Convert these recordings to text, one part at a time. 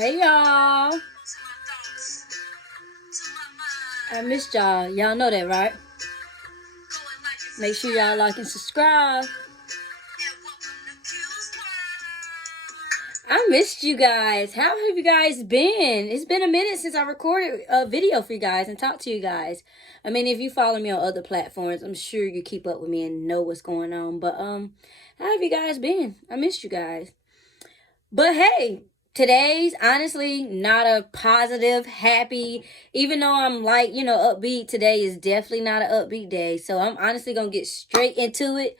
Hey y'all. I missed y'all. Y'all know that, right? Make sure y'all like and subscribe. I missed you guys. How have you guys been? It's been a minute since I recorded a video for you guys and talked to you guys. I mean, if you follow me on other platforms, I'm sure you keep up with me and know what's going on. But how have you guys been? I missed you guys. But hey, today's honestly not a positive, happy, even though I'm like, upbeat, today is definitely not an upbeat day. So I'm honestly going to get straight into it.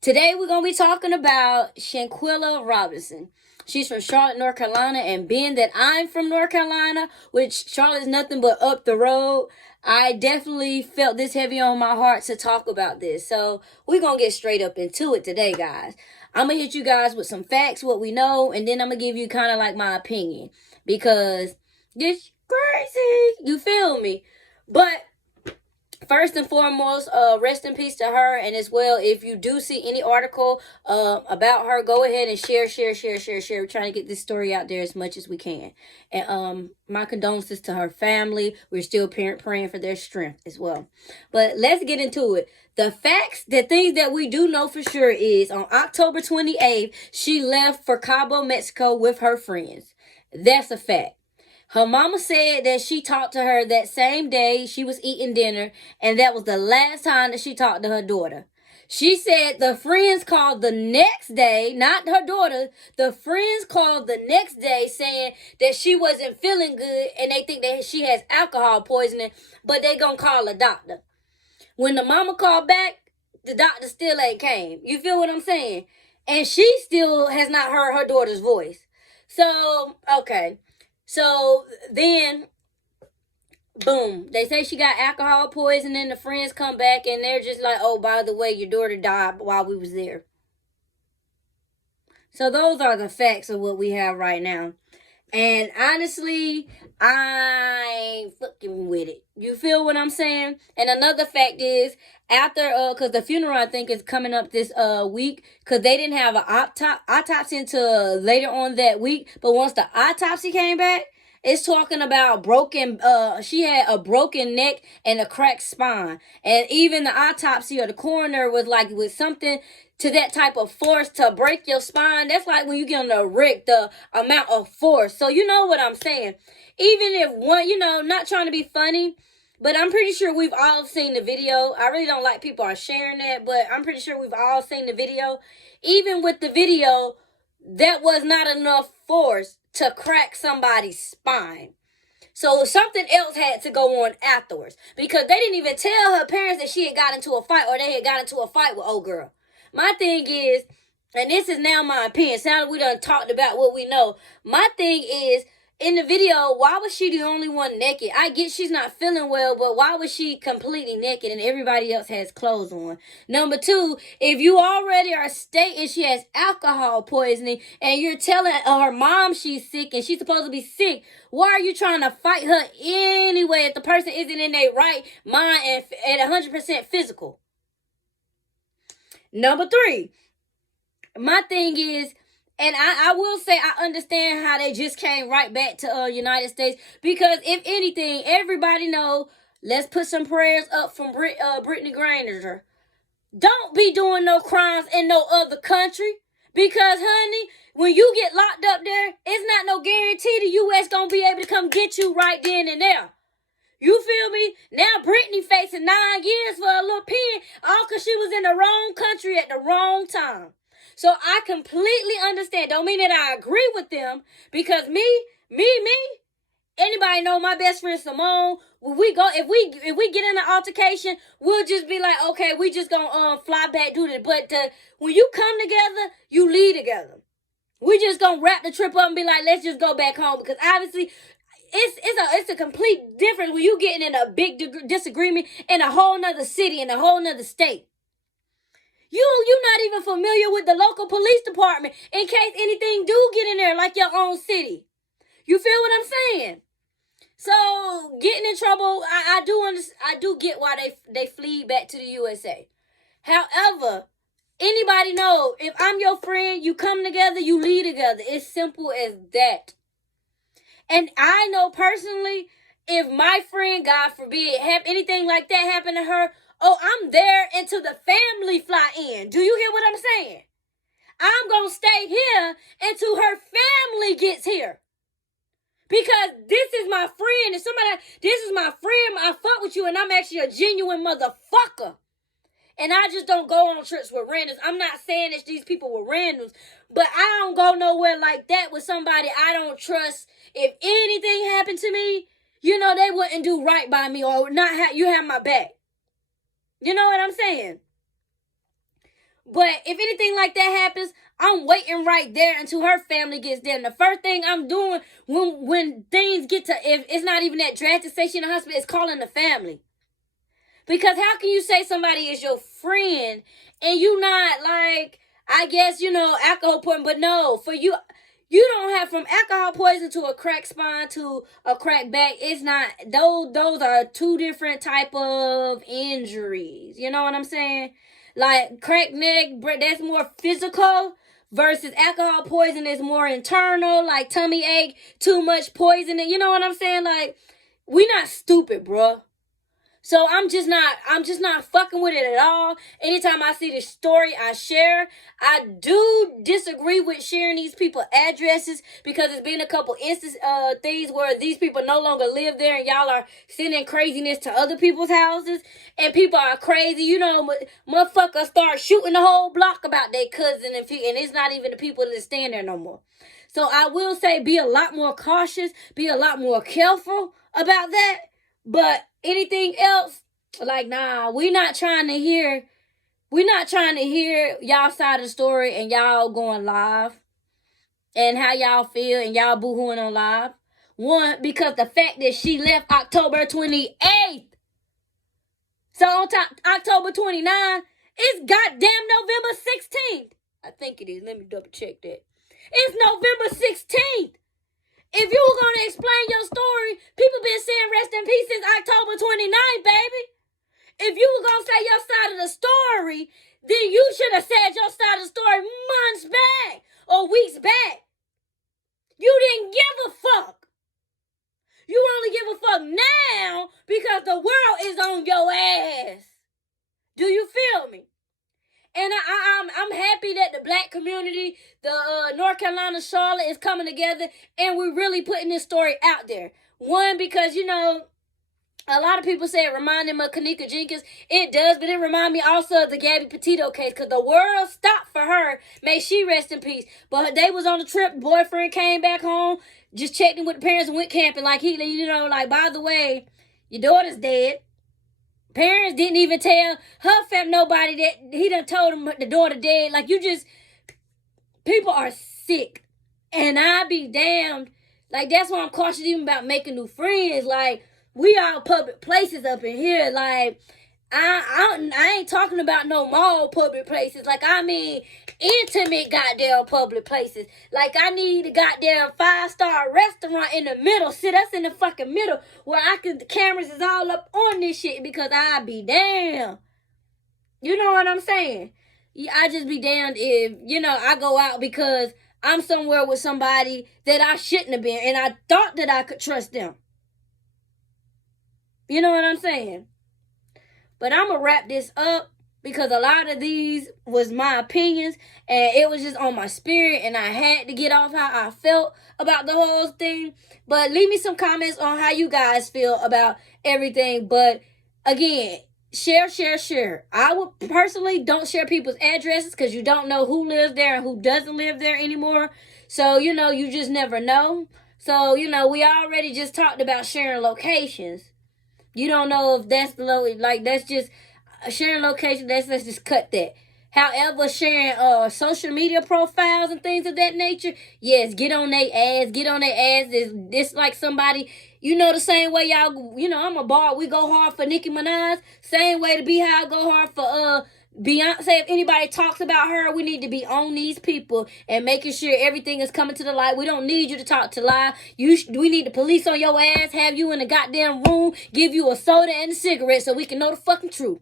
Today we're going to be talking about Shanquella Robinson. She's from Charlotte, North Carolina, and being that I'm from North Carolina, which Charlotte's nothing but up the road, I definitely felt this heavy on my heart to talk about this. So we're going to get straight up into it today, guys. I'm going to hit you guys with some facts, what we know, and then I'm going to give you kind of like my opinion because it's crazy. You feel me? But first and foremost, rest in peace to her. And as well, if you do see any article about her, go ahead and share. We're trying to get this story out there as much as we can. And my condolences to her family. We're still praying for their strength as well. But let's get into it. The facts, the things that we do know for sure is on October 28th, she left for Cabo, Mexico with her friends. That's a fact. Her mama said that she talked to her that same day she was eating dinner, and that was the last time that she talked to her daughter. She said the friends called the next day, not her daughter, the friends called the next day saying that she wasn't feeling good and they think that she has alcohol poisoning, but they gonna call a doctor. When the mama called back, the doctor still ain't came. You feel what I'm saying? And she still has not heard her daughter's voice. So, okay. So then, boom, they say she got alcohol poisoning. The friends come back and they're just like, oh, by the way, your daughter died while we was there. So those are the facts of what we have right now. And honestly, I ain't fucking with it. You feel what I'm saying? And another fact is, after, because the funeral, I think, is coming up this week, because they didn't have an autopsy until later on that week. But once the autopsy came back, it's talking about she had a broken neck and a cracked spine. And even the autopsy or the coroner was like, with something to that type of force to break your spine. That's like when you get on a wreck, the amount of force. So you know what I'm saying. Even if one, not trying to be funny, but I'm pretty sure we've all seen the video. I really don't like people are sharing that, but I'm pretty sure we've all seen the video. Even with the video, that was not enough force to crack somebody's spine. So something else had to go on afterwards, because they didn't even tell her parents that she had got into a fight or they had got into a fight with old girl. My thing is, and this is now my opinion, sounded we done talked about what we know. My thing is, in the video, why was she the only one naked? I get she's not feeling well, but why was she completely naked and everybody else has clothes on? Number two, if you already are stating she has alcohol poisoning and you're telling her mom she's sick and she's supposed to be sick, why are you trying to fight her anyway if the person isn't in their right mind and at 100% physical? Number three, my thing is, and I will say I understand how they just came right back to United States, because if anything, everybody know, let's put some prayers up from Brittany Griner. Don't be doing no crimes in no other country, because honey, when you get locked up there, it's not no guarantee the U.S. gonna be able to come get you right then and there. You feel me? Now Brittany facing 9 years for a little pen, all because she was in the wrong country at the wrong time. So I completely understand. Don't mean that I agree with them, because me, anybody know my best friend Simone, when we go, if we get in an altercation, we'll just be like, okay, we just gonna fly back, do this. But when you come together, you leave together. We just gonna wrap the trip up and be like, let's just go back home, because obviously it's a complete difference when you getting in a big disagreement in a whole nother city, in a whole nother state. You're not even familiar with the local police department in case anything do get in there, like your own city. You feel what I'm saying? So getting in trouble, I do get why they flee back to the USA. However, anybody know, if I'm your friend, you come together, you leave together. It's simple as that. And I know personally, if my friend, God forbid, have anything like that happen to her, oh, I'm there until the family fly in. Do you hear what I'm saying? I'm going to stay here until her family gets here. Because this is my friend. And this is my friend. I fuck with you and I'm actually a genuine motherfucker. And I just don't go on trips with randoms. I'm not saying that these people were randoms, but I don't go nowhere like that with somebody I don't trust. If anything happened to me, they wouldn't do right by me or not you have my back. You know what I'm saying? But if anything like that happens, I'm waiting right there until her family gets there. And the first thing I'm doing when things get to, if it's not even that drastic station in the hospital, is calling the family. Because how can you say somebody is your friend and you not like, I guess, alcohol poison, but no, for you don't have from alcohol poison to a cracked spine to a cracked back. It's not, those are two different type of injuries. You know what I'm saying? Like cracked neck, that's more physical versus alcohol poison is more internal, like tummy ache, too much poisoning. You know what I'm saying? Like, we not stupid, bruh. So I'm just not fucking with it at all. Anytime I see this story, I share. I do disagree with sharing these people addresses because it's been a couple things where these people no longer live there and y'all are sending craziness to other people's houses and people are crazy. Motherfuckers start shooting the whole block about their cousin and it's not even the people that stand there no more. So I will say be a lot more cautious, be a lot more careful about that. But anything else, like, nah, we're not trying to hear y'all side of the story and y'all going live and how y'all feel and y'all boo-hooing on live. One, because the fact that she left October 28th. So on October 29th, it's goddamn November 16th. I think it is. Let me double check that. It's November 16th. If you were going to explain your story, people been saying rest in peace since October 29th, baby. If you were going to say your side of the story, then you should have said your side of the story months back or weeks back. You didn't give a fuck. You only give a fuck now because the world is on your ass. Do you feel me? And I'm happy that the black community, the North Carolina, Charlotte is coming together and we're really putting this story out there. One, because, a lot of people say it reminds them of Kanika Jenkins. It does, but it reminds me also of the Gabby Petito case because the world stopped for her. May she rest in peace. But they was on a trip. Boyfriend came back home, just checked in with the parents and went camping. Like, by the way, your daughter's dead. Parents didn't even tell her family, nobody that he done told them the daughter dead. Like, people are sick. And I be damned. Like, that's why I'm cautious even about making new friends. Like, we all public places up in here. Like, I ain't talking about no mall public places. Like, I mean, intimate goddamn public places. Like, I need a goddamn 5-star restaurant in the middle. Sit us in the fucking middle where the cameras is all up on this shit because I be damn. You know what I'm saying? I just be damned if, I go out because I'm somewhere with somebody that I shouldn't have been and I thought that I could trust them. You know what I'm saying? But I'm going to wrap this up because a lot of these was my opinions and it was just on my spirit and I had to get off how I felt about the whole thing. But leave me some comments on how you guys feel about everything. But again, share. I would personally don't share people's addresses because you don't know who lives there and who doesn't live there anymore. So, you just never know. So, we already just talked about sharing locations. You don't know if that's that's just sharing location. Let's just cut that. However, sharing social media profiles and things of that nature, yes, get on their ass. It's like somebody, the same way y'all, I'm a bar. We go hard for Nicki Minaj. Same way to Beehive go hard for Beyonce. If anybody talks about her, we need to be on these people and making sure everything is coming to the light. We don't need you to talk to lie. We need the police on your ass, have you in a goddamn room, give you a soda and a cigarette so we can know the fucking truth.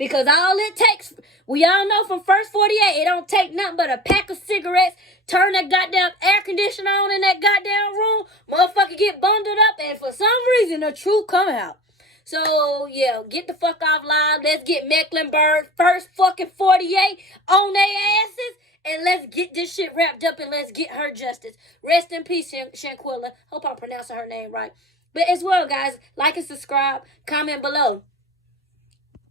Because all it takes, we all know from First 48, it don't take nothing but a pack of cigarettes, turn that goddamn air conditioner on in that goddamn room, motherfucker get bundled up, and for some reason, the truth come out. So, yeah, get the fuck off live. Let's get Mecklenburg First fucking 48 on their asses. And let's get this shit wrapped up and let's get her justice. Rest in peace, Shanquella. Hope I'm pronouncing her name right. But as well, guys, like and subscribe. Comment below.